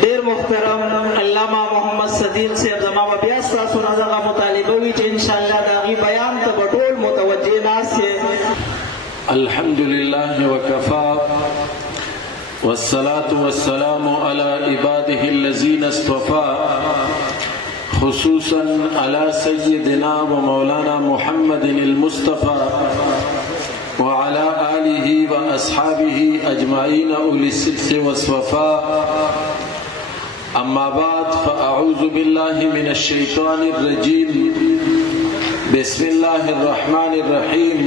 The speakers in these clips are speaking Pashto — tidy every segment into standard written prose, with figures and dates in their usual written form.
ډیر محترم علامہ محمد صدیق صاحب زما بیا ستاسو نه دغه مطالبه وي چې انشاءالله د هغې بیان ته به ټول متوجه ناست یې. الحمد لله وكفى والصلاة والسلام على عباده الذين اصطفى خصوصا على سيدنا ومولانا محمد المصطفى وعلى آله وأصحابه أجمعين أولي الصدق والصفاء. أما بعد فأعوذ بالله من الشيطان الرجيم. بسم الله الرحمن الرحيم.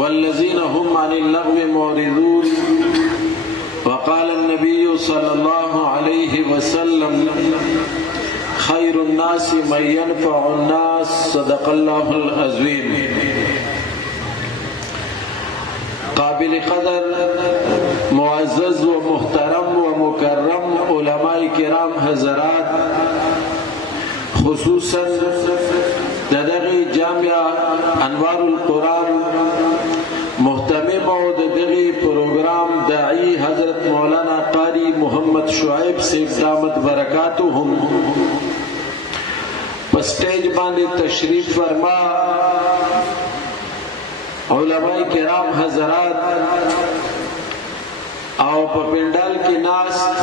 والذين هم عن اللغو معرضون. وقال النبي صلى الله عليه وسلم خير الناس من ينفع الناس. صدق الله العظيم. قابل قدر معزز و محترم و مکرم علماء کرام حضرات، خصوصا دغه جامعہ انوار القرآن محتمم و دغه پروگرام داعی حضرت مولانا قاری محمد شعیب صاحب دامت برکاتهم پسٹیج باندې تشریف فرما، علماء کرام حضرات او په پندال کې ناست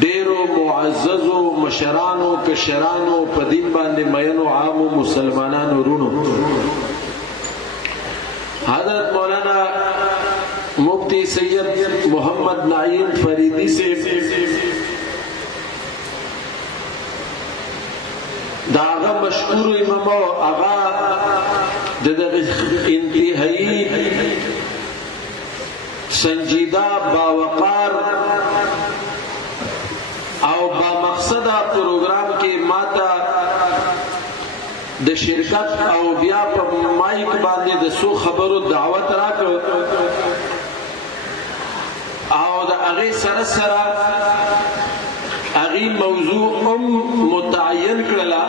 ډیرو معززو مشرانو کشرانو په دین باندې مینو عامو مسلمانانو رونو، حضرت مولانا مفتی سید محمد نعیم فریدی سے داغا مشهور امام آغا انتہائی سنجیدہ باوقار او با مقصدہ پروگرام کے ماتا د شرکت او بیا په مایک باندې د سو خبرو دعوت راکړ او د هغې سره سره هغې موضوع متعین کړله،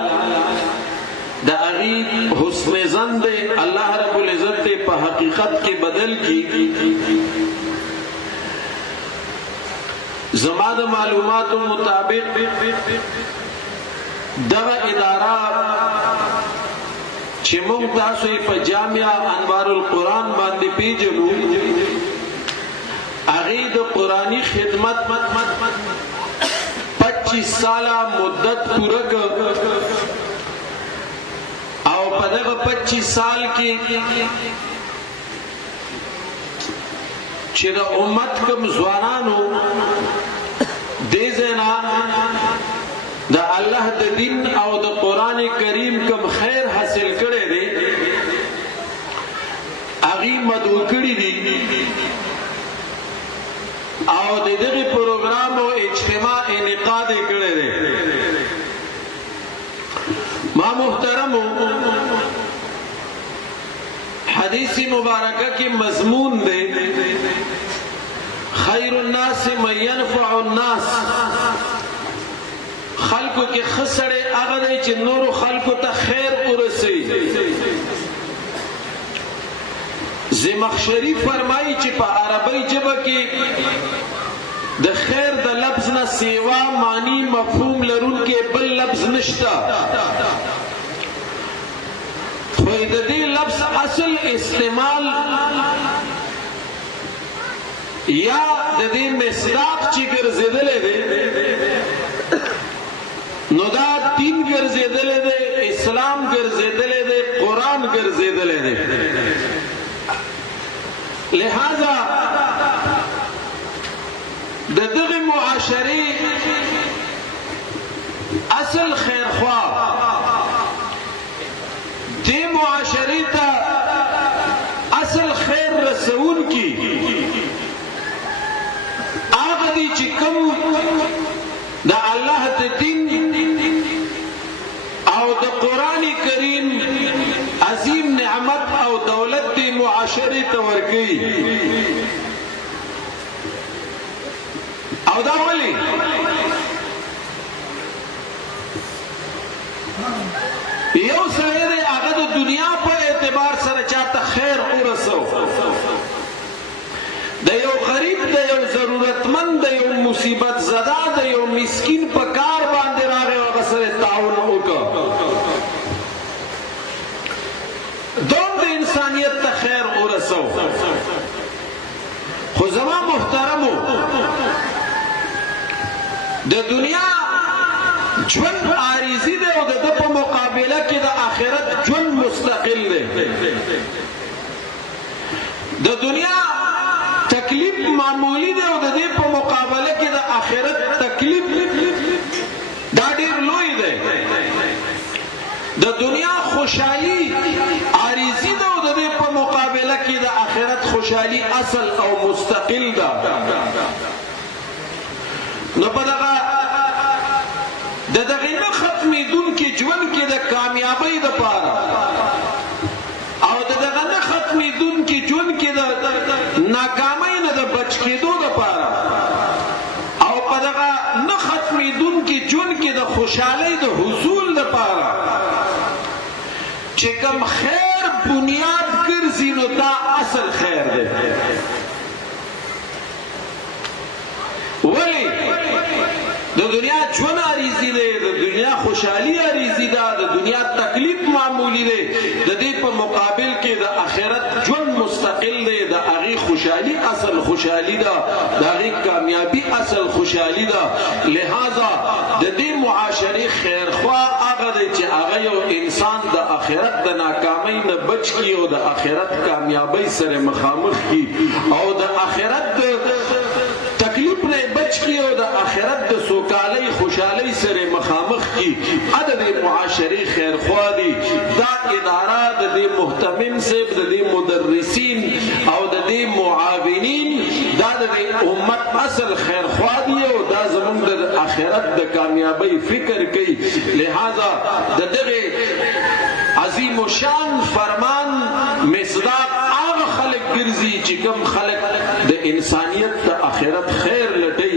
د هغې حسن ظن دی الله رب العزت دی په حقیقت کې بدل کی. زما د معلوماتو مطابق دغه اداره چې موږ تاسو یې په جامعه انوار القرآن باندې پیژنو، هغې د قرآني خدمت 25 ساله مدت پوره کړ او په دغه 25 سال کې چې د امت کوم ځوانانو دې ځاینا د الله د دین او د قرآن کریم کوم خیر حاصل کړی دی هغې مدعو کړي دي او د دغه پروګرام او اجتماع انعقاد یې کړی دی. ما محترمو حدیث مبارکہ کی مضمون دے خیر الناس من ينفع الناس، خلقو کے خسڑے اغدے چی نور خلقو تا خیر ارسی. زمخشری فرمائی چی پا عربی جبہ کی د خیر د لفظ نه سیوا معنی مفهوم لرون کې بل لفظ نشتا، خو د دې لفظ اصل استعمال یا د دې مصداق چې ګرځېدلی دی نو دا دین ګرځېدلی دی، اسلام ګرځېدلی دی، قرآن ګرځېدلی دی. لہذا د دغه معاشرې اصل خیرخوا دې معاشرې ته اصل خیر رسون کی هغه دي چې کوم د الله د دین او د قرآن کریم عظیم نعمت او دولت دې معاشرې ته ورکوي. او دا ولی یو سړی دی هغه د دنیا په اعتبار سره چاته خیر ورسو، د یو غریب د یو ضرورتمند د یو مصیبت زده د یو مسکین په کار باندې راغی او هغه سره تعاون وکړه دوم د انسانیت ته خیر ورسو خو زما محترمو د دنیا ژوند عارضي دی او د ده په مقابله کې د آخرت ژوند مستقل دی د دنیا تکلیف معمولی دی او د دې په مقابله کې د آخرت تکلیف دا ډېر لوی دی د دنیا خوشحالي عارضي ده او د دې په مقابله کې د آخرت خوشحالي اصل او مستقل ده نو په دغه د دغه نه ختمېدونکي ژوند کې د کامیابۍ دپاره او د دغه نه ختمېدونکي ژوند کې د ناکامۍ نه د بچ کېدو دپاره او په دغه نه ختمېدونکي ژوند کې د خوشحالۍ د حصول دپاره چې کوم خیر بنیاد ګرځي نو دا اصل خیر دی ولی د دنیا ژوند عریضي دی د دنیا خوشحالي عریضي ده د دنیا تکلیف معمولی دی د دې په مقابل کې د آخرت ژوند مستقل دی د هغې خوشحالي اصل خوشحالي ده د هغې کامیابي اصل خوشحالي ده لہذا د دې معاشرې خیرخوا هغه دی چې هغه یو انسان د آخرت د ناکامۍ نه بچ کړي او د آخرت کامیابۍ سره مخامخ کړي او د آخرت تکلیف نه بچ کی او د آخرت د سوکالۍ خوشحالۍ سره مخامخ کی د دې معاشرې خیرخوا دي دا اداره د دې محتمم صاحب د دې مدرسین او د دې معاونین دا د دې امت اصل خیرخوا دي او دا زموږ د آخرت د کامیابۍ فکر کوي لہذا د دغه عظیم و شان فرمان مصداق هغه خلک ګرځي چې کوم خلک د انسانیت د آخرت خیر لټي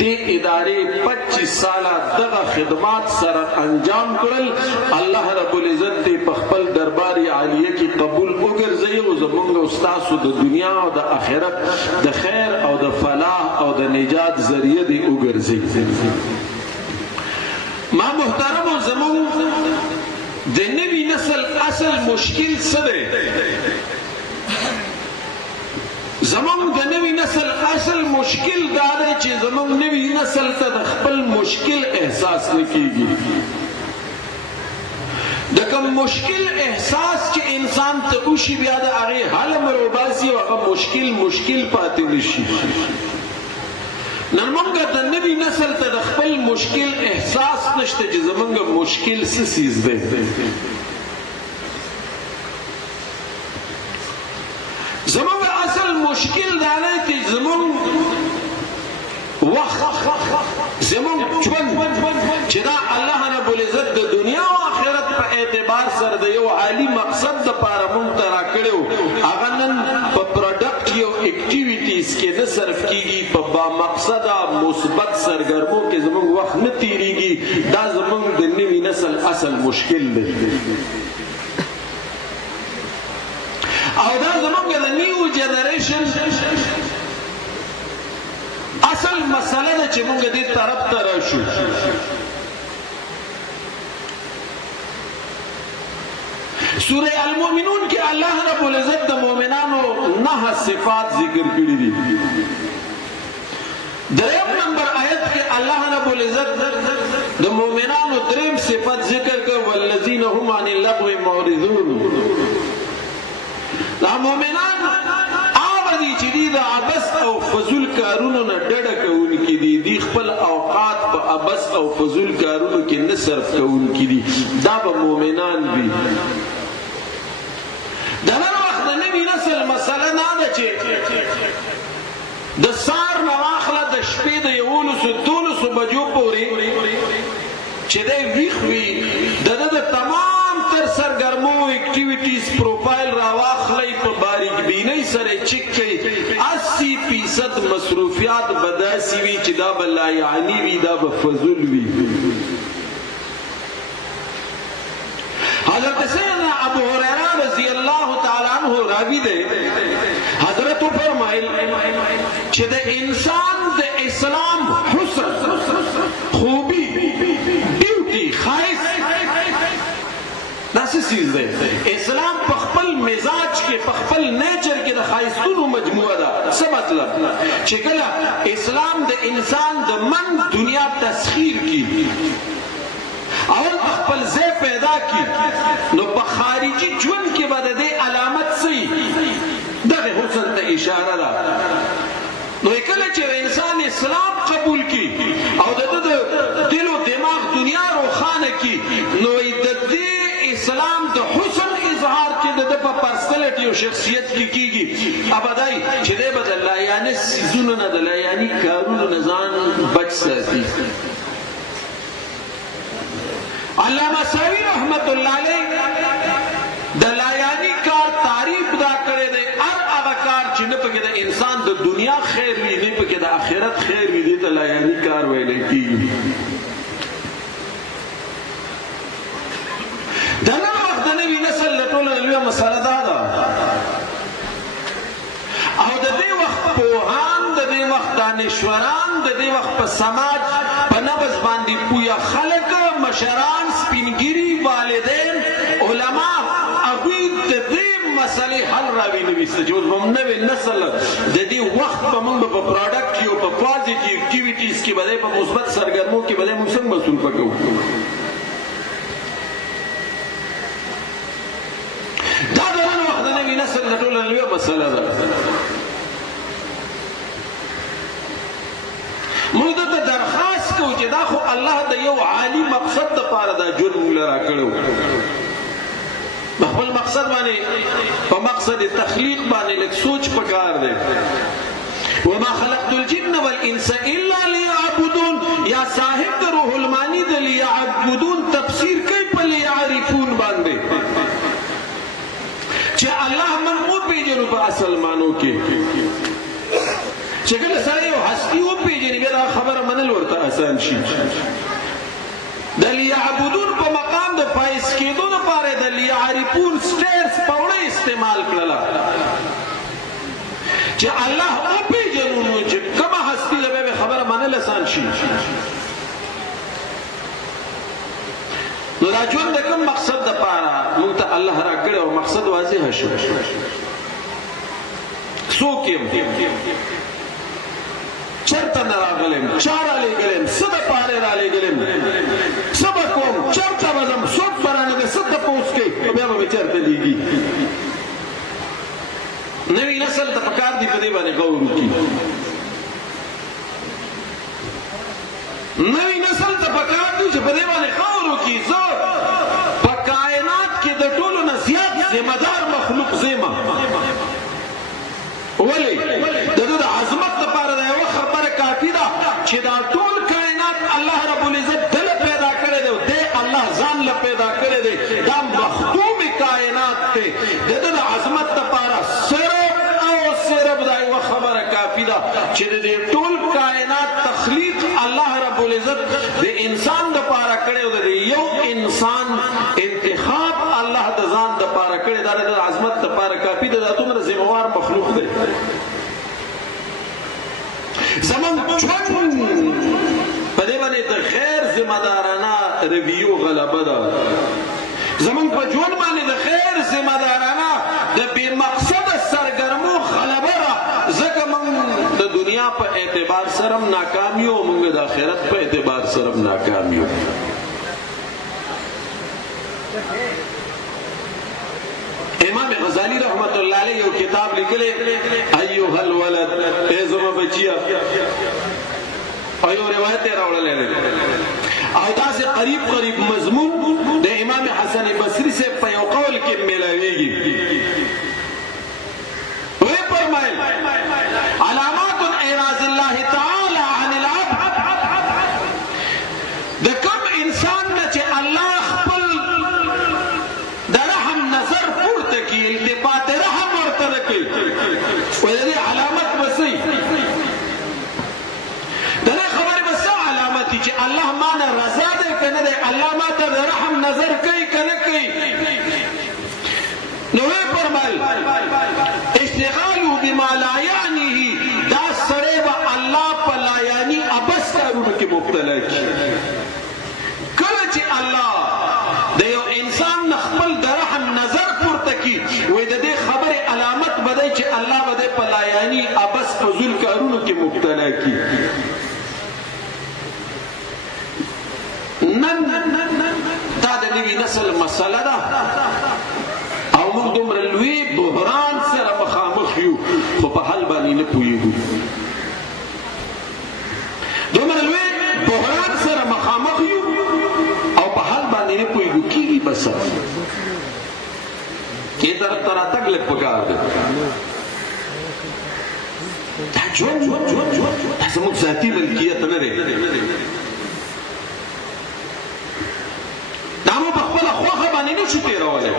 دې ادارې 25 ساله دغه خدمات سره انجام کړل الله رب العزت دې په خپل دربار عالیه کې قبول وګرځي او زموږ استادو د دنیا او د آخرت د خیر او د فلاح او د نجات ذریعہ دې وګرځي ما محترم زموږ د نوی نسل اصل مشکل څه دی زموږ د نوی نسل اصل مشکل دا دی چې زموږ نوی نسل ته د خپل مشکل احساس نه کیږي د کوم مشکل احساس چې انسان ته وشي بیا د هغې حل مروباسي او هغه مشکل پاتې نشي نن موږ د نوي نسل ته د خپل مشکل احساس نشته چې زموږ مشکل څه څیز دی زموږ اصل مشکل دا دی چې زموږ وخت زموږ ژوند چې دا الله رب العزت د دنیا او آخرت په اعتبار سره د یو عالي مقصد دپاره موږ ته راکړی و هغه نن په پروډکټیو اکټیویټیز کې نه صرف کیږي په بامقصده مثبت سرګرمو کې زموږ وخت نه تیریږي دا زموږ د نوي نسل اصل مشکل دی او دا زموږ د نیو جنریشن اصل مسئله ده چې موږ دې طرف ته راشو سورہ المؤمنون کې الله رب العزت د مؤمنانو 9 صفات ذکر کړي دي دریم نمبر آیت کې الله رب العزت د مؤمنانو دریم صفت ذکر کړ والذین هم عن اللغو معرضون دا مؤمنان هغه دي چې د عبث او فضول کارونو نه ډډه کوونکي دي دی خپل اوقات په عبث او فضول کارونو کې نه صرف کوونکي دي دا به مؤمنان وي د نن وخت د نوي نسل مسله نه ده چې د سار نه واخله د شپې د 11-12 بجو پورې چې دی ویښ وي د ده د تمام تر سرګرمو اکټیویټیز پروفایل راواخلی په باریک بینۍ سره چک کوي 80% مصروفیات به داسې وي چې دا به لایعنی وي دا به فضول وي حضرت سیدنا ابو هریره رضی اللہ تعالی عنہ راوی دے حضرت فرمائل چې د انسان د اسلام څه څیز دی اسلام په خپل مزاج کې په خپل نیچر کې د ښایستونو مجموعه ده څه مطلب چې کله اسلام د انسان د من دنیا تسخیر کی اول خپل ځای پیدا کی نو په خارجي ژوند کې به د دې علامت څه دغه حسن ته اشاره ده نو کله چې انسان اسلام قبول کی او د دل او دماغ دنیا روښانه کی نو د دې اسلام د حسن اظهار چې د په پرسنالټي او شخصیت کې کیږي ابدای چې د بدل لایانه سيزونو نه د لایاني کارونو نه ځان بچ ساتي علامہ ساوی رحمت الله علیه د لایانی کار تعریف دا کړی دی هر هغه کار چې نه پکې د انسان د دنیا خیر وي نه پکې د آخرت خیر وي دې ته لایانی کار ویل کېږي د نن وخت د نوي نسل له ټولو لویه مسله دا ده او د دې وخت پوهان د دې وخت دانشوران د دې وخت په سماج په نبض باندې پویا خلک مشران سپینګری والدین علما هغوی د دې مسلې حل راوینوي چې اوس به نوې نسل د دې وخت به موږ په پروډکټ کې او په پازیټیو اکټیویټیز کې به په مثبت سرګرمو کې به موږ څنګه مسؤل پکو دا د نن وخت د نوې نسل د ټولو لویه مسله ده موږ ته درخواست کوو چې دا خو الله د یو عالی مقصد دپاره دا جرم موږ له راکړی خپل مقصد باندې په مقصد تخلیق باندې لږ سوچ پکار دی وما خلقت الجن والانس الا ليعبدون یا صاحب د روح المانی د ليعبدون تفسیر کوي په ليعرفون باندې چې الله من او پیژنو په اصل مانو کې چې کله سره یو هستی او پیژني بیا دا خبره منل ورته آسان شي د ليعبدون په مقام د فایز کېدو لپاره د ليعرفون سټیرز پوره استعمال کړله چې الله او پیژنو چې کومه هستی ده به خبره منل آسان شي نو دا ژوند د کوم مقصد دپاره موږ ته الله راکړی او مقصد واضح شو څوک یم چرته نه راغلم چا رالیږلم څه دپاره رالیږلم څه به کوم چرته به ځم څوک به رانه د څه تپوس کوي بیا به مې چرته لیږي نوي نسل ته پکار دي په دې باندې غور وکړي نوی نسل ته پکار دی چې په دې باندې غور وکړي زه په کائنات کې د ټولو نه زیات ذمه دار مخلوق زیمه ولې د دې د عظمت لپاره دا یوه خبره کافي ده چې دا ټول کائنات الله رب العزت دله پیدا کړی دی دی الله ځان له پیدا کړی دی دا مختوم کائنات دی د دې د عظمت لپاره صرف او صرف دا یوه خبره کافي ده چې د دې ټول کائنات تخلیق الله رب العزت د انسان لپاره کړی او د یو انسان انتخاب الله د ځان لپاره کړی دا د عظمت لپاره کافي ده دا دومره ذمہوار مخلوق دی زمون ژوند په دې باندې د خیر ذمہ دارانه رویو غلبه ده زمون په ژوند باندې د خیر ذمہ دارانه د بې مقصده سرګرمو غلبه ده ځکه موږ د دنیا په اعتبار سره ناکام یو موږ د آخرت په اعتبار سره ناکام یو امام غزالی رحمت الله علیه یو کتاب لیکلی ایها الولد ای زما بچیا او یو روایت یې راوړلی دی او داسې قریب قریب مضمون د امام حسن بصري صاحب په یو قول کې میلاویږي وی فرمایل علامات اعراض الله تعالی عن العبد د کوم انسان نه چې الله خپل د رحم نظر پورته کړي التفات رحم ورته کوي و د دې علامت بسې د دې خبرې به څه علامت چې الله مانه رضا دی که نه دی الله ماته د رحم نظر کوي که نه کوي نو وی فرمایل اشتغالو بما لا یعنیه دا سړی به الله په لا یعنی ابس کارونو کې مبتلا کړي کله چې الله د یو انسان نه خپل د کارونو کې مبتلا کی. نن دا د نوي نسل مسله ده او موږ دومره لوی بحران سره مخامخ یو خو په حل باندې نه پوهېږو. دومره لوی بحران سره مخامخ یو او په حل باندې نه پوهېږو. کېږي به څه؟ کې طرف ته راتګ لږ پکار دی. دا ژوند دا زموږ ذاتي ملکیت نه دی. دا مو په خپله خوښه باندې نه شو تېرولی.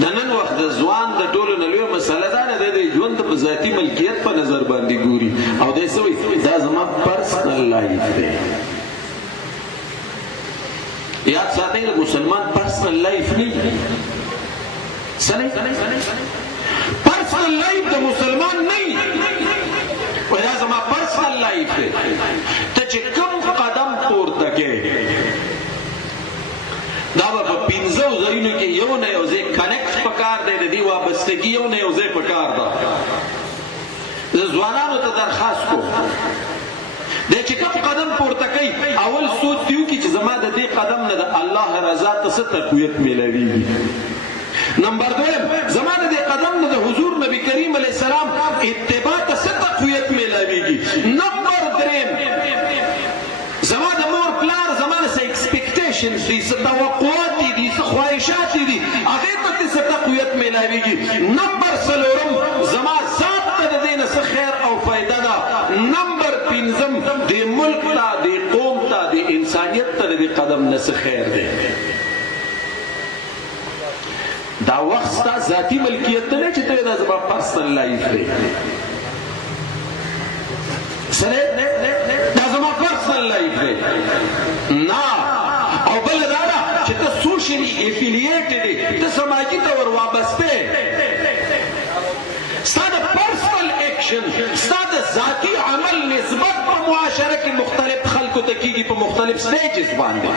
د نن وخت د ځوان د ټولو نه لویه مسله دا نه ده د ژوند په ذاتي ملکیت په نظر باندې ګوري او دی څه وایي دا زما پرسنل لایف دی. یاد ساتئ د مسلمان پرسنل لایف نه وي. څه نه پرسنل لایف د مسلمان نه وي. وایي دا زما پرسنل لایف دی. ته چې کوم قدم پورته کوې دا به په پنځو ځایونو کې یو نه یو ځای کنیکټ پکار دی. د دې وابستګي یو نه یو ځای پکار ده. زه ځوانانو ته درخواست کوم دی چې کوم قدم پورته کوي اول سوچ دې وکړي چې زما د دې قدم نه د الله رضا ته څه تقویت میلاویږي. نمبر دویم زما د دې قدم نه د حضور نبی کریم علیه السلام اتباع ته څه تقویت میلاویږي. نمبر دریم زما د مور پلار زما نه څه ایکسپیکټیشنز دي، څه توقعات دي، څه خواهشات دي، هغې ته دې څه تقویت میلاویږي. نمبر څلورم زما ذات ته د دې نه څه خیر او فایده ده. نمبر پنځم دې ملک ته دې قوم ته دې انسانیت ته د دې قدم نه څه خیر دی. دا وخت ستا ذاتي ملکیت ته نه چې ته دا زما پرسنل لایف دی. دا زما پرسنل لایف دی نه. او بل دا ده چې ته سوشلی افیلیټډ یې، ته سماجي ته ور وابسته ستا د پرسنل ایکشن ستا د ذاتي عمل نسبت په معاشره کې مختلف خلکو ته کېږي په مختلف سټیجز باندې.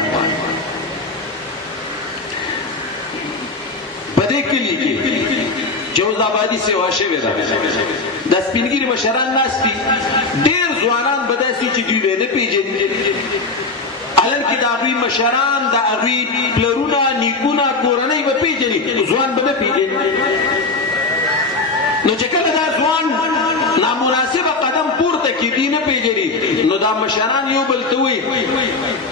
په دې کلي کې جوز آبادي سیوا شوې ده. د سپینګیري مشران ناست دي. ډېر ځوانان به داسې چې دوی به نه پېژني حالانکې د هغوی مشران د هغوی پلرونه نیکونه کورنۍ به پېژني ځوان به نه پېژني. نو چې کله دا ځوان نامناسبه قدم پورته کړي نه پېژني نو دا مشران یو بل ته وایي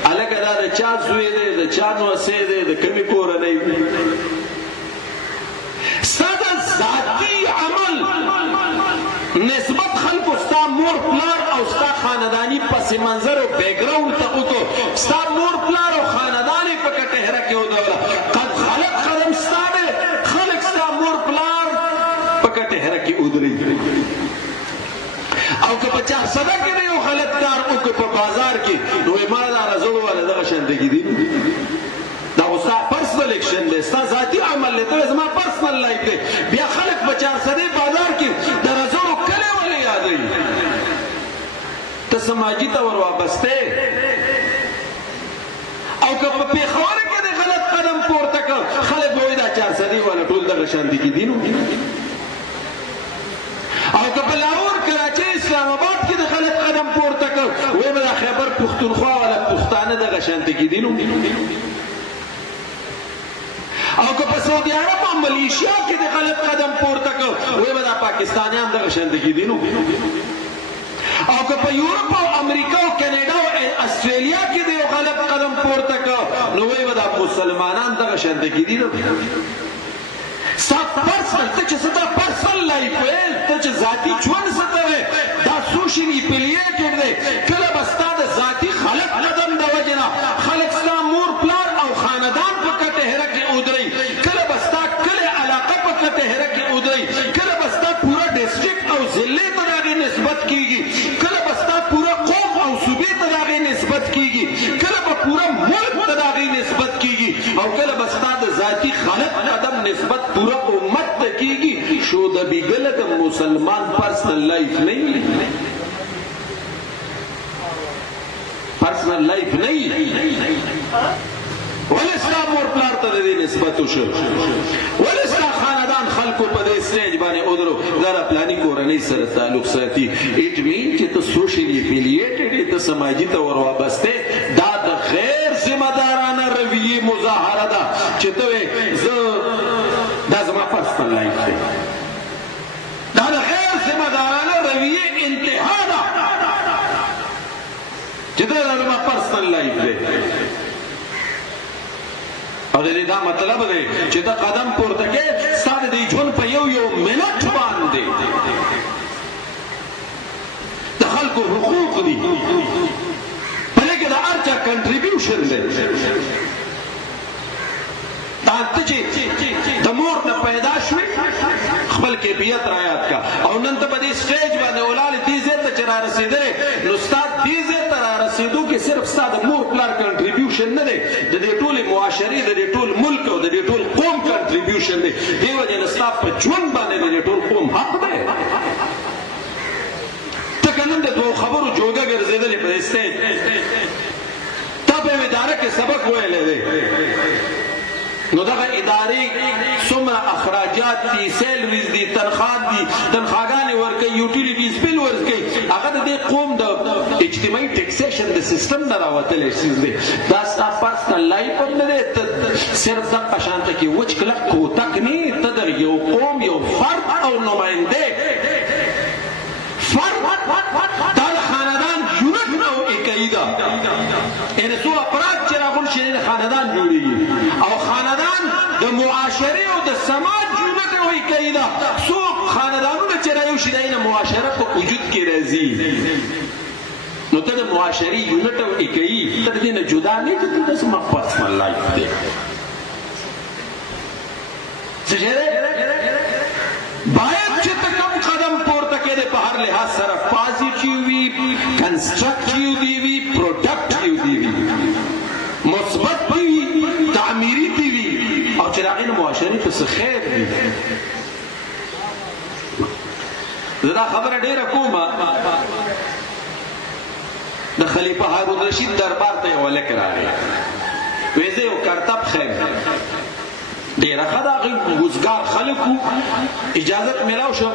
هلکه دا د چا زوی دی، د چا نوسی دی، د کومې کورنۍ دی. ستا د ذاتي عمل نسبت خلکو ستا مور پلار او ستا خانداني پس منظر او بیکګراوند ته وکړو. ستا مور پلار او خاندان یې په کټهره کې ودروله. قد خلق قدم ستا دی، خلک ستا مور پلار په کټهره کې ودرېږي. او که په چارسده کې دی یو غلط کار وکړو په بازار کې نو وایي ما دا رزړو والا دغه شانتګي دي. دا خو ستا پرسنل ایکشن دی، ستا ذاتي عمل دی، ته زما پرسنل لایف دی. بیا خلک په چارسدې بازار کې د رزړو کلی ولې یادوي؟ ته سماجي ته ور وابسته. او که په پېښور کې د غلط قدم پورته کړ خلک به وایي دا چارسدې والا ټول دغه شانتګي دي. او که په لاهور کراچۍ اسلام آباد کې د غلط قدم پورته کړ وایي به دا خیبر پښتونخوا والا پښتانه دغه شانتګي دي. او که په سعودي عرب او ملیشیا کې د غلط قدم پورته کړ وایي به دا پاکستانیان دغه شانتګي دي. او که په یورپ او امریکا او کینیډا او استرالیا کې د یو غلط قدم پورته کړ نو وایي به دا مسلمانان دغه شانتګي دي. ستا پرسنل ته چې ستا پرسنل لایف وې ته چې ذاتي ژوند څه ته وې دا سوشل افیلیټډ دی. کله به ستا د ذاتي خلق قدم د وجې نه خلک ستا مور پلار او خاندان په کټهره کې ودرئ. کله به ستا کلي علاقه په کټهره کې ودرئ. کله به ستا پوره ډسټرکټ او ضلع ته د هغې نسبت کېږي. کله به ستا پوره قوم او صوبې ته د هغې نسبت کېږي. کله به پوره ملک ته د هغې نسبت کېږي. او کله به ستا د ذاتي خلق قدم نسبت پوره امت ته کېږي. شو د بیګله د مسلمان پرسنل لایف نه وي. پرسنل لایف نه وي. ولې ستا مور پلار ته د دې نسبت وشو؟ ولې ستا خاندان خلکو په دې سټیج باندې ودرو دا د پلاني کورنۍ کورنۍ سره تعلق ساتي اټ مین چې ته سوشلی افیلیټډ ته سماجی ته ور وابسته دا د غیر ذمہ دارانه رویه مظاهره ده چې ته زه دا زما پرسنل لایف دی دا د غیر ذمہ دارانه رویه انتها ده چې دا زما پرسنل لایف دی او دې دا مطلب دی چې دا قدم پورته کې ستاسو د ژوند په یو منټ باندې د خلکو حقوق دي په لکه د ارچا کنټریبیوشن دی دا ته چې د مور نه پیدا شوې خپل کیفیت رعایت کا او نن ته په دې سټیج باندې ولاله دې زه ته چر رسیدلې نو استاد دې زه ته رسیدو کې صرف استاد مور پلار کنټریبیوشن نه دی د دې ټول معاشري د دې ټول ملک او د دې ټول قوم کنټریبیوشن دی دی وجه استاد په ژوند باندې د دې ټول قوم حق دی ته کنن د دوه خبرو جوګه ګرځیدلې په سټیج ته په اداره کې سبق ویلې دی نو دغه ادارې څومره اخراجات دي سیلریز دي تنخواګانې ورکوي یوټیلیټیز بل ورکوي هغه د دې قوم د اجتماعي ټیکسیشن د سیستم نه راوتلی شي دی دا ستا پرسنل لایف هم نه دی ته صرف دغه شانته کې وچ کلک کوتک نه ته د یو قوم یو فرد او نماینده فرد دا د خاندان یونټ او اکایي ده یعنې څو افراد چې راغون شي د خاندان جوړېږي او خاندان د معاشرې او د سماج یونټ او اکایي ده څو خاندانونه چې راوشي دا یې معاشره په وجود کې راځي نو ته د معاشري یونټ او اکایي ته د دې نه جدا نه ته د زما پرسنل لایف دی څه شی دی باید چې ته کوم قدم پورته کړې په هر لحاظ سره پازیټیو وي کنسټرکټیو دی وي پروډکټیو دی وي مثبت دی وي تعمیري دی وي او چې د هغې نه معاشرې ته څه خیر وي زه دا خبره ډېره کومه د خلیفه هارون رشید دربار ته یو هلک راغی وایي زه یو کرتب خیم ډېره ښه د هغې وزګار خلک وو اجازت میلاو شو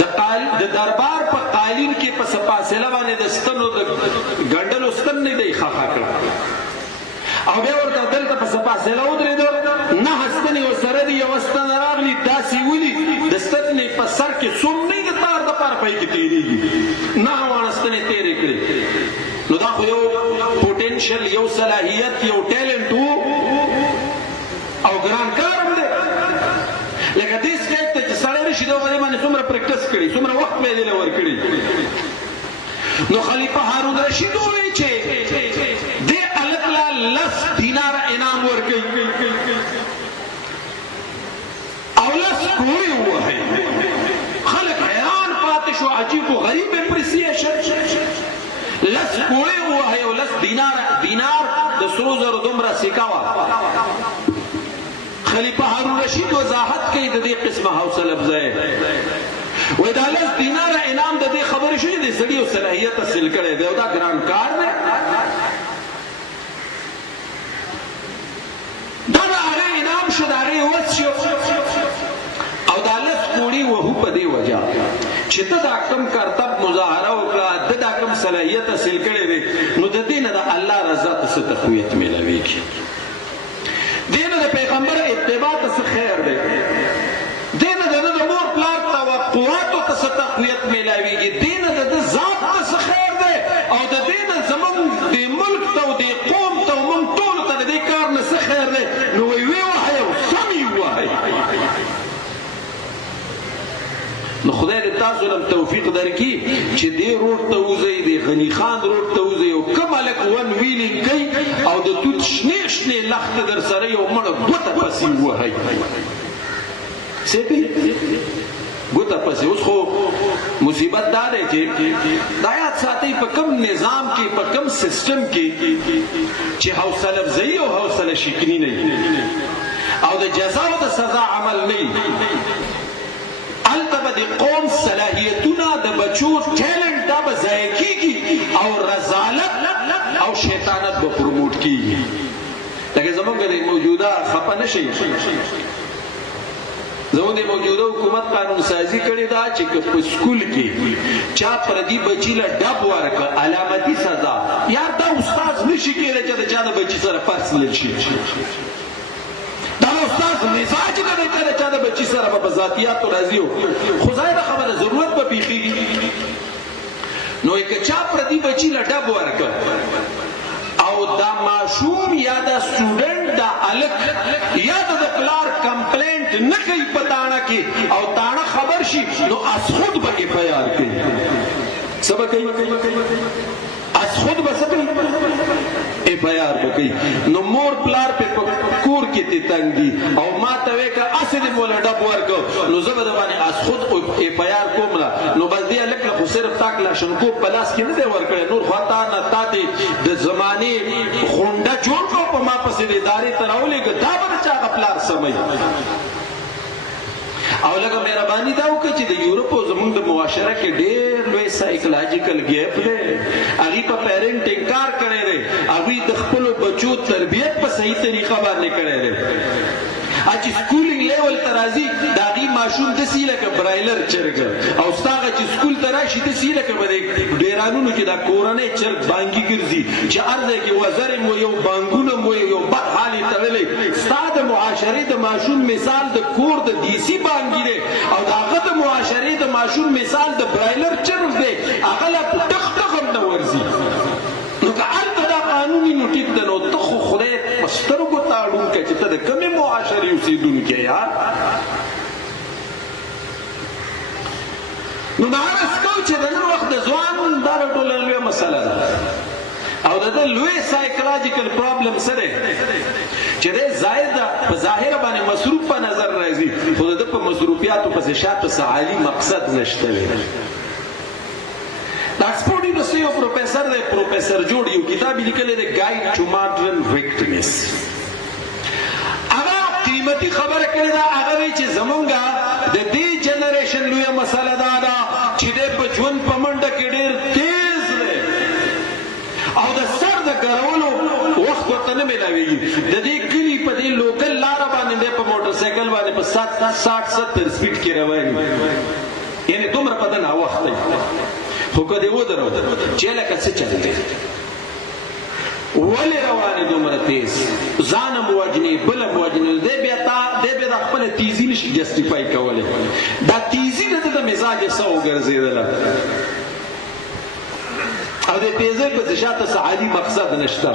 د دربار په قالین کې په څه فاصله باندې د ستنو د ګنډلو ستن نه دی خفه کړه او بیا ورته دلته په څه فاصله ودرېدو نهه ستنې ورسره دي یوه ستنه راغلي داسې ولي د ستنې په سر کې څوم نه د تار دپاره پای کې تېرېږي نهه واړه ستنې تېرې کړې نو دا خو یو پوټینشل یو صلاحیت یو ټیلنټ و او ګران کار هم دی لکه دې سټیج ته چې سړی راشي دا په دې باندې څومره پریکټس کړي څومره وخت به یې دې له ورکړي نو خلیفه هارون رشید وویل چې دې هلک له 10 دیناره انعام ورکوي او 10 کوړې ووهئ خلک حیران پاتې شو عجیب و غریب اپریسیشن 10 کوړې ووهئ او 10 دینار د سرو زرو دومره سکه وه خلیفہ هارون رشید وضاحت کوي د دې قسمه حوصله افزای وای دا 10 دیناره انعام د دې خبرې شوې د سړي او صلاحیت حاصل کړي دی او دا ګران کار دی دا هغه انعام شو دا هغه وڅ شو او دا 10 کوړي وهو په دې وجه چې ته دا کم کرتب مظاهره وکړه دا کم صلاحیت حاصل کړي دی نو د دې نه د الله رضا ته تقویت ملويږي دینه د پیغمبر اتباع ته خیر دی دینه د مور پلار توقعات ته تقویت ملاویږي دینه د ذات ته خیر دی او د دینه زمون د ملک ته او د قوم ته مون ټول ته د کار نه خیر دی نو وی وایي او سمي وایي نو خدای دې تاسو له توفیق درکړي چې دې روډ ته وځي دې غنی خان روډ ته وځي او کوم الک ون ویلینګ کوي او د توت شنه لخت در سره یو مړ ګوته پسې وهي سپی ګوته پسې اوس خو مصیبت دا دی چې دا یاد ساتي په کوم نظام کې په کوم سیستم کې چې حوصله افزایی او حوصله شکنی نه او د جزا او د سزا عمل نه البته د قوم صلاحیتونه د بچو ټیلنټ دا به ضایع کیږي او رذالت او شیطانت به پروموټ کیږي لکه زمونږ د موجوده خفه نشي زموږ د موجوده حکومت قانون سازي کړې ده چې په سکول کې چا پردي بچي له ډب ورکړه علامتي سزا. یار دا استاد نشي کېدای چې د چا د بچي سره پرسنل شي. دا استاد مزاج نه دی چې د چا د بچي سره په ذاتیاتو راځي. خو ظاهره خبره ضرورت به پیښیږي. نو که چا پردي بچي له ډب ورکړه او دا ماشوم یا دا سټوډنټ دا الک یا د پلار کمپلینټ نه کوي په تاڼه کې او تاڼه خبر شي نو از خود به FIR کوي. څه به کوي؟ از خود به څه کوي؟ FIR به کوي. نو مور پلار په کور کې تی تنګ دي او ما ته وایي که هسې دې موله ډب ورکړ نو زه به د باندې از خود FIR کوم له. نو بس دې هلک له خو صرف تا کلاشنکوف په لاس کې نه دی ورکړی، نور خوا تا نه تا دې د زمانې خونډه جوړ کړو په ما پسې دې ادارې ته راولېږه. دا به د چا هغه پلار سموي. او لکه مهرباني دا وکړه چې د یورپ او زمونږ د معاشره کې ډېر لوی سایکولوژیکل ګیپ دی. هغوی په پیرنټینګ کار کړی دی، هغوی د خپلو بچو تربیت په صحیح طریقه باندې کړی دی. چې سکولینګ لیول ته راځي د هغې ماشوم داسې لکه برایلر چرګ او ستا هغه چې سکول ته راشي داسې لکه به د ډیرانونو کې دا کورنۍ چرګ بانګي ګرځي چې هر ځای کې وزرې مو یو بانګونه مو یو بد حال یې تړلی. ستا د معاشرې د ماشوم مثال د کور د دیسي بانګي دی او د هغه د معاشرې د ماشوم مثال د برایلر چرګ دی. هغه لا په ټخ ټخ هم نه ورځي. نو که هلته دا قانوني نو ټیک ده. نو ته خو خدای په سترګو تاړونکی چې ته د کومې معاشرې اوسېدونکی یار. نو نهارس کوو چې د نن وخت د ځوان دا ټوله لویه مسله ده او د ده لوی سایکولوژیکل پرابلم څه دی چې دی زاید په ظاهره باندې مصروف په نظر راځي خو د ده په مصروفیاتو پسې شاته څه عالي مقصد نشته دی. د آکسفورډ یونیورسټي یو پروفیسر دی، پروفیسر جوړ، یو کتاب یې لیکلی دی ګایډ ټو ماډرن ویکټمز. هغه قیمتي خبره کړې ده. هغه وایي چې زمونږ د دې جنریشن لویه مسله دا ده چې دی په ژوند په منډه کې ډېر تیز دی او د سر د ګرولو وخت ورته نه میلاویږي. د دې کلي په دې لوکل لاره باندې دی په موټر سایکل باندې په 60-70 سپیډ کې روان وي. یعنې دومره په ده ناوخت دی. خو که دې ودرو چې لکه څه چل دی ولې روانې دومره تیز ځان هم وجنې بل هم وجنې دی بیا د خپله تیزي نشي جسټیفای کولی. دا تیزي د ده د مزاج څه وګرځېدله او د تیزۍ پسې شاته څه عالي مقصد نشته.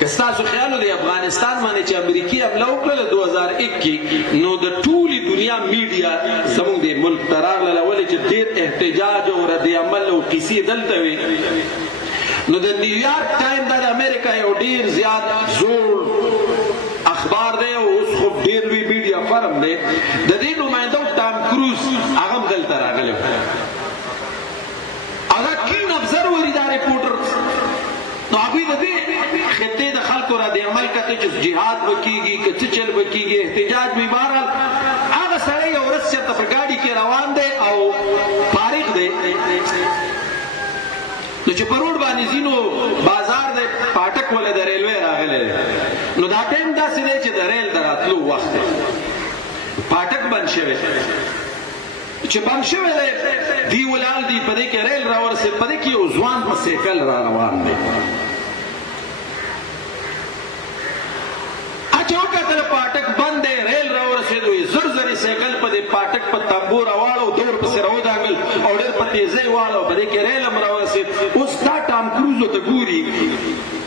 که ستاسو خیال د افغانستان باندې چې امریکې حمله وکړله 2001 کې نو د ټولې دنیا میډیا زموږ د ملک ته راغله ولې چې ډېر احتجاج او رد عمل او قیسې دلته وې. نو د نیویارک ټایم دا د امریکا یو ډېر زیات زوړ اخبار دی او اوس خو ډېر لوی میډیا فرم دی. د دې نماینده ټام کروز هغه هم دلته راغلی هغه کین ابزر وری دا ریپورټر. نو هغوی د دې خطې د خلکو را د عمل کته چې جهاد به کېږي که څه چل به کېږي احتجاج به بهرحال هغه سړی یو ورځ چېرته په ګاډي کې روان دی او فارغ دی نو چې په روډ باندې ځي نو بازار دی پاټک وله د ریلوې راغلی دی. نو دا ټایم داسې دی چې د ریل د راتلو وخت دی. پاټک بند شوی چې بند شوی دی دی ولاړ دی په دې کې ریل راورسېد په دې کې یو ځوان په سیکل را روان دی. چې وکتل پاټک بند دی ریل راورسېدو زر زرې سیکل په دې پاټک په تمبو راواړو دور پسې راوداګل او ډېر په تیزۍ واړو په دې کې ریل هم راورسېد. اوس دا ټام کروز ورته ګوري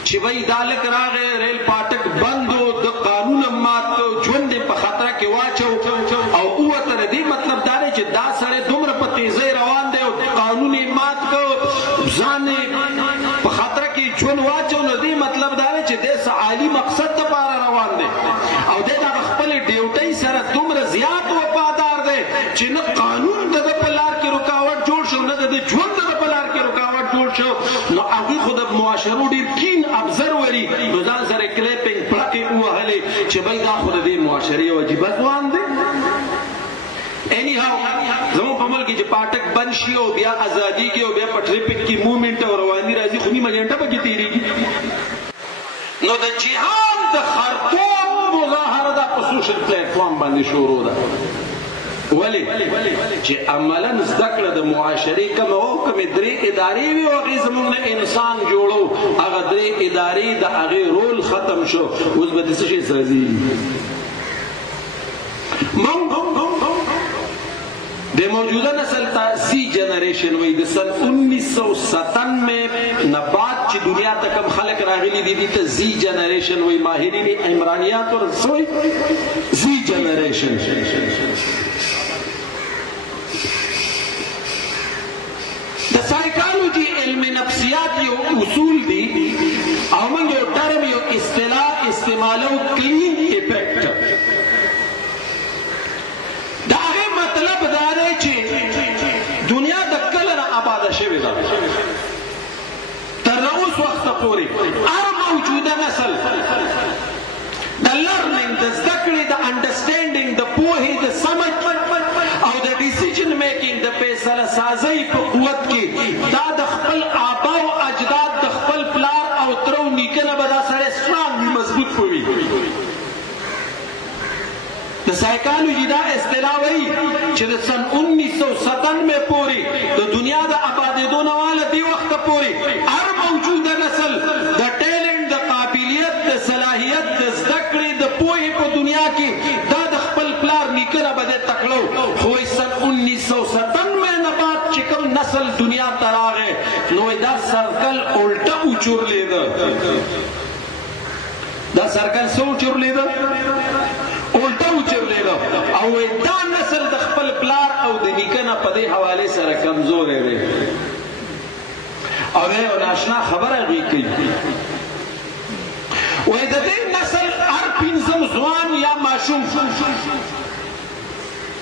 چې وایي دا لک راغی ریل پاټک بند و د قانون هم مات کړ ژوند یې په خطره کې واچو او ووته. د دې مطلب دا دی چې دا سړی دومره په تیزۍ روان دی او قانون یې مات کړ ځان یې په خطره کې ژوند واچو. نو دې مطلب دا دی چې دی څه عالي مقصد دپاره روان دی او دی د خپلې ډیوټۍ سره دومره زیات وفادار دی چې نه قانون د ده په لار کې رکاوټ جوړ شو نه د ده ژوند د ده په لار کې رکاوټ جوړ شو. نو هغوی خو د معاشرو ډېر کین ابزر وري نو ځان سره کلیپینګ پړقې ووهلې چې بھائی دا خو د دې معاشرې یو عجیبه ځوان دی. اینی هاو زموږ په ملک کې چې پاټک بند شي او بیا ازادیږي او بیا په ټریفک کې موومنټ او رواني راځي خو نیمه ګنټه پکې تېرېږي. نو د جهاد د خرطوم مظاهره ده په سوشل پلیټفارم باندې شروع ده ولی چې عملا زده کړه د معاشرې کومه او کومې درې ادارې وي او هغې زموږ نه انسان جوړو هغه درې ادارې د هغې رول ختم شو اوس به د څه شي سره ځي موږ د موجوده نسل ته زی جنریشن وایي د سن 1997 نه بعد چې دنیا ته کوم خلک راغلي دي دې ته زی جنریشن وایي ماهرین عمرانیات ورته وایي زی جنریشن د سایکالوجي علم نفسیات یو اصول دي او موږ یو ټرم یو اصطلاح استعمالو کلین افیکټ دا هغه مطلب دا دی چې دنیا د کله نه آباده شوې ده تر اوس وخته پورې هر موجوده نسل د لرنینګ د زده کړې د انډرسټینډینګ د پوهې د سمج او د ډیسیژن میکینګ د فیصله سازۍ په قوت کې دا د خپل آبا او اجداد د خپل پلار او ترو نیکه نه به دا سړی سټرانګ وي مضبوط به وي د سایکالوجي دا اصطلاح وایي چې د سن 1997 پورې د دنیا د آبادېدو نه واله دې وخته پورې هر موجوده نسل د ټیلنټ د قابلیت د صلاحیت د زده کړې د پوهې په دنیا کې دا د خپل پلار نیکه نه به دې تکړو خو سن 1997 نه بعد چې کوم نسل دنیا ته راغی نو دا سرکل الټه وچورلېده دا سرکل څه وچورلېده الټه وچورلېده او دا نسل د خپل پلار او د نیکه نه په دې حوالې سره کمزوری دی او یو ناشنا خبره هغوی کوي وایي د دې نسل هر پنځم ځوان یا ماشوم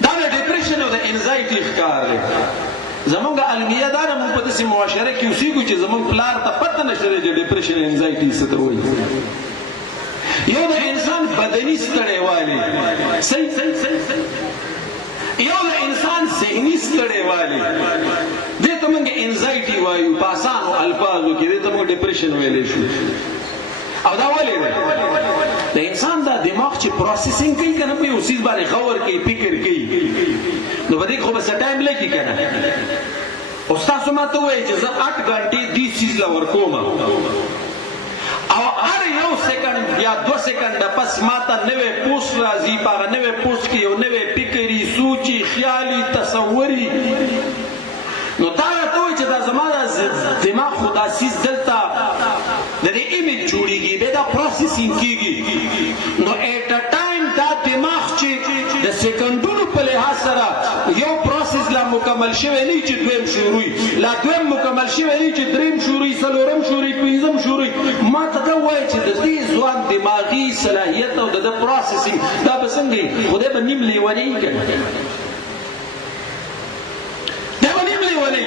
دا د ډپریشن او د انزایټي ښکار دی زمونږ المیه دا ده موږ په داسې معاشره کې اوسېږو چې زمونږ پلار ته پته نشته دی چې ډپریشن انزایټي څه ته وایي یو د انسان بدني ستړی والی صحیح یو د انسان ذهني ستړی والی دې ته موږ انزایټي وایو په اسانو الفاظو کې دې ته موږ ډپریشن ویلی شو او دا ولې دی د انسان دا دماغ چې پروسیسینګ کوي که نه په یو څیز باندې غور کوي فکر کوي نو په دې کې خو به څه ټایم لګي که نه او ستاسو ما ته ووایي چې زه 8 ګنټې دې څیز له ورکوم او هر یو سیکنډ یا 2 سیکنډه پس ماته نوې پوسټ راځي په هغه نوې پوسټ کې یو نوې فکري سوچي خیالي تصوري نو تا راته وایي چې دا زما دماغ خو دا څیز دلته د دې ایمیج جوړېږي بیا دا پروسیسینګ کېږي نو ایټ ا ټایم دا دماغ چې د سیکنډونو په لحاظ سره یو پروسیس لا مکمل شوی نه چې دویم شروع لا دویم مکمل شوی نه چې دریم شروع څلورم شروع پنځم شروع ما ته دا وایي چې د دې ځوان دماغي صلاحیت او د پروسیسینګ دا به څنګه خدای به نیم لیونی کړي دا به نیم لیونی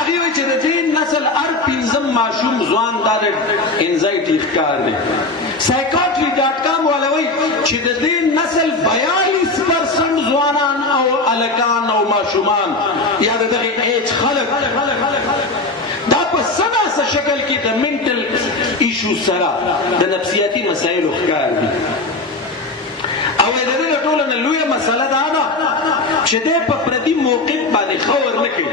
هغې وایي چې د دې نسل هر پنځم ماشوم ځوان دا د انزایټي ښکار دی psychiatry.com والا وایي چې د دې نسل 42% ځوانان او هلکان او ماشومان یا د دغې ایج خلک دا په څه داسې شکل کې د منټل ایشو سره د نفسیاتي مسایلو ښکار دي او د دې ټولو نه لویه مسله دا ده چې دی په پردي موقف باندې ښه ور نه کوي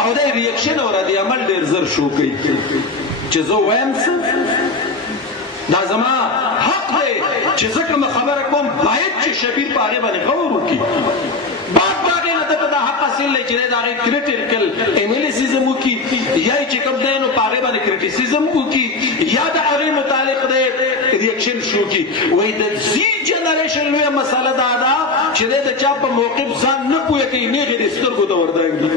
او دا ریاکشن او رد عمل ډېر زر شو کوي چې زه وایم څه دا زما حق دی چې زه کومه خبره کوم باید چې شبیر په هغې باندې غور وکړي بعد په هغې نه دته دا حق حاصل دی چې دی د هغې کریټیکل انالیسیزم وکړي یا یې چې کوم دی نو په هغې باندې کریټیسیزم وکړي یا د هغې متعلق دی ریاکشن شو کړي وایي د زی جنریشن لویه مسله دا ده چې دی د چا په موقف ځان نه پوهه کوي نیغې د سترګو ته وردانګي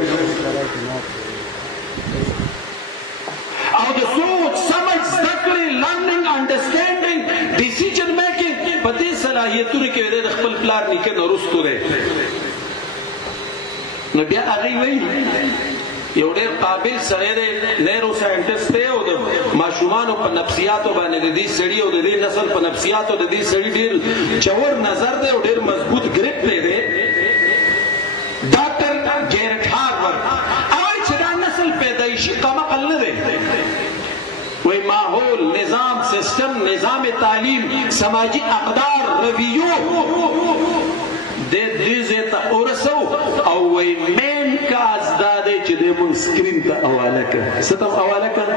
او د سوچ سمج زده کړې لرنینګ انډرسټینډینګ ډیسیژن میکینګ په دې صلاحیتونو کې دی د خپل پلار نیکه نه وروستو دی نو بیا هغې وایي یو ډېر قابل سړی دی نیرو ساینټسټ دی او د ماشومانو په نفسیاتو باندې د دې سړي او د دې نسل په نفسیاتو د دې سړي ډېر چور نظر دی او ډېر مضبوط ګریپ دی ډاکټر ګیرټ هارورډ هغه چې دا نسل پیدایشي کمعقل نه دی وایي ماحول نظام سیستم نظام تعلیم سماجی اقدار رویو د دې ځای ته ورسو او وایي مین کاز دا دی چې دی مونږ سکرین ته حواله کړه څه ته حواله کړه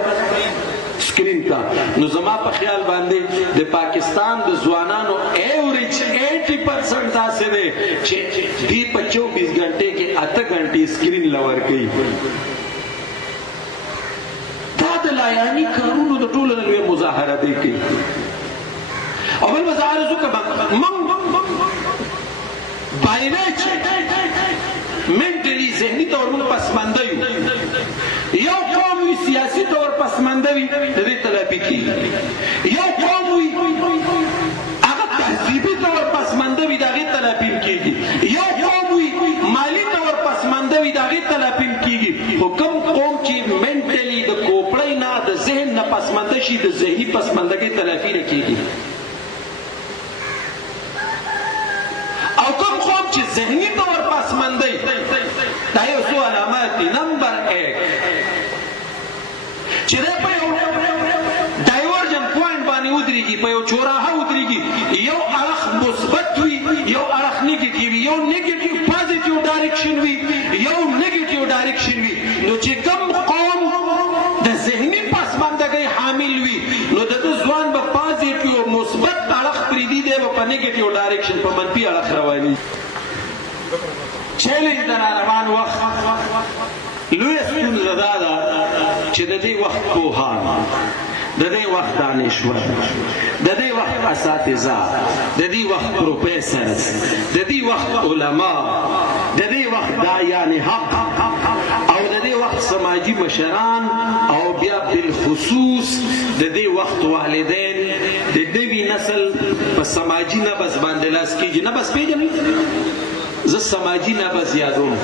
سکرین ته نو زما په خیال باندې د پاکستان د ځوانانو ایوریج 80% داسې دی چې دوی په 24 غنټې کې 8 غنټې سکرین لور کوي دا د لایاني کارونو د ټولو نه لویه مظاهره دی کوي او بل مظاهره څوک موږ by nature mentally ذهنی طور موږ پسمانده یو قوم وي سیاسي طور پسمانده وي د دې تلافي کېږي یو قوم وي هغه تهذیبي طور پسمانده وي د هغې تلافي کېږي یو قوم وي مالي طور پسمانده وي د هغې تلافي کېږي خو کوم قوم چې منټلي د کوپړۍ نه د ذهن نه پسمانده شي د ذهني پسماندګۍ تلافي نه کېږي او کوم قوم چې ذهني طور پسماندی دا یو څو علامات دي نمبر 1 چې دی په یو ډایورژن پوینټ باندې ودرېږي په یو چوراهه ودرېږي یو اړخ مثبت وي یو اړخ نیګیټیو وي یو نیګیټیو پازیټیو ډایرکشن وي یو نیګیټیو ډایرکشن وي نو چې کوم قوم د ذهني پسماندګۍ حامل وي نو د ده ځوان به پازیټیو مثبت اړخ پرېږدي دی به په نیګیټیو ډایرکشن په منفي اړخ رواني چیلنج د روان وخت لویه ستونزه دا ده چې د دې وخت پوهان د دې وخت دانشور د دې وخت اساتذه د دې وخت پروفیسرز د دې وخت علما د دې وخت داعیان حق او د دې وخت سماجی مشران او بیا بالخصوص د دې وخت والدین د نوي نسل په سماجی نبض باندې لاس کېږي نبض پېژنئ زه سماجی نبض یادوم